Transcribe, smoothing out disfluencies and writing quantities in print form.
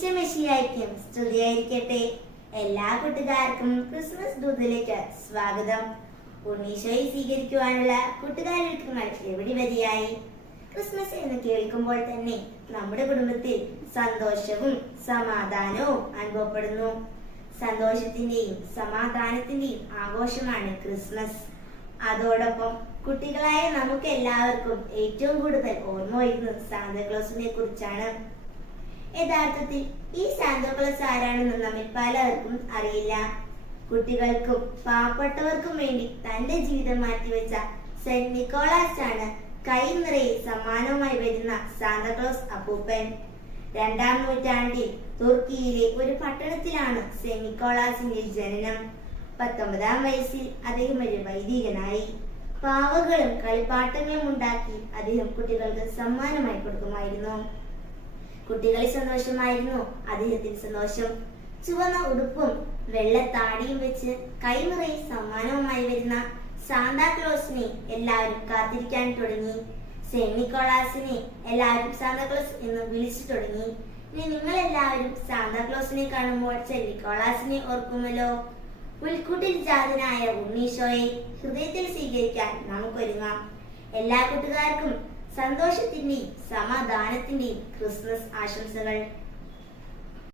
ഈശോമിശിഹായ്ക്കും സ്തുതിയായിരിക്കട്ടെ. എല്ലാ കൂട്ടുകാർക്കും ക്രിസ്മസ് ദൂതിലേക്ക് സ്വാഗതം. ഉണ്ണീശോയെ സ്വീകരിക്കുവാനുള്ള കൂട്ടുകാരൊരുക്കങ്ങൾ എവിടെ വരിയായി? ക്രിസ്മസ് എന്ന് കേൾക്കുമ്പോൾ തന്നെ നമ്മുടെ കുടുംബത്തിൽ സന്തോഷവും സമാധാനവും അനുഭവപ്പെടുന്നു. സന്തോഷത്തിന്റെയും സമാധാനത്തിന്റെയും ആഘോഷമാണ് ക്രിസ്മസ്. അതോടൊപ്പം കുട്ടികളായ നമുക്ക് എല്ലാവർക്കും ഏറ്റവും കൂടുതൽ ഓർമ്മ വരുന്നത് സാന്താക്ലോസിനെ കുറിച്ചാണ്. യഥാർത്ഥത്തിൽ ഈ സാന്താക്ലോസ് ആരാണെന്ന് നമ്മിൽ പലർക്കും അറിയില്ല. കുട്ടികൾക്കും പാവപ്പെട്ടവർക്കും വേണ്ടി തന്റെ ജീവിതം മാറ്റിവെച്ച സെന്റ് നിക്കോളാസ് ആണ് കൈ നിറയെ സമ്മാനവുമായി വരുന്ന സാന്താക്ലോസ് അപ്പൂപ്പൻ. 2-ാം നൂറ്റാണ്ടിൽ തുർക്കിയിലെ ഒരു പട്ടണത്തിലാണ് സെന്റ് നിക്കോളാസിന്റെ ജനനം. 19-ാം വയസ്സിൽ അദ്ദേഹം ഒരു വൈദികനായി. പാവകളും കളിപ്പാട്ടങ്ങളും ഉണ്ടാക്കി അദ്ദേഹം കുട്ടികൾക്ക് സമ്മാനമായി കൊടുക്കുമായിരുന്നു. കുട്ടികളെ സന്തോഷമായിരുന്നു അദ്ദേഹത്തിന് സന്തോഷം. ചുവന്ന ഉടുപ്പും വെള്ളത്താടിയും വെച്ച് കൈനിറയെ സമ്മാനവുമായി വരുന്ന സാന്താക്ലോസിനെ എല്ലാവരും കാത്തിരിക്കാൻ തുടങ്ങി. സെന്റ് നിക്കോളാസിനെ എല്ലാവരും സാന്താക്ലോസ് എന്ന് വിളിച്ചു തുടങ്ങി. ഇനി നിങ്ങൾ എല്ലാവരും സാന്താക്ലോസിനെ കാണുമ്പോൾ സെന്റ് നിക്കോളാസിനെ ഓർക്കുമല്ലോ. പുൽക്കൂട്ടിൽ ജാതനായ ഉണ്ണീശോയെ ഹൃദയത്തിൽ സ്വീകരിക്കാൻ നമുക്കൊരുങ്ങാം. എല്ലാ കൂട്ടുകാർക്കും സന്തോഷത്തിന്റെയും സമാധാനത്തിന്റെയും ക്രിസ്മസ് ആശംസകൾ.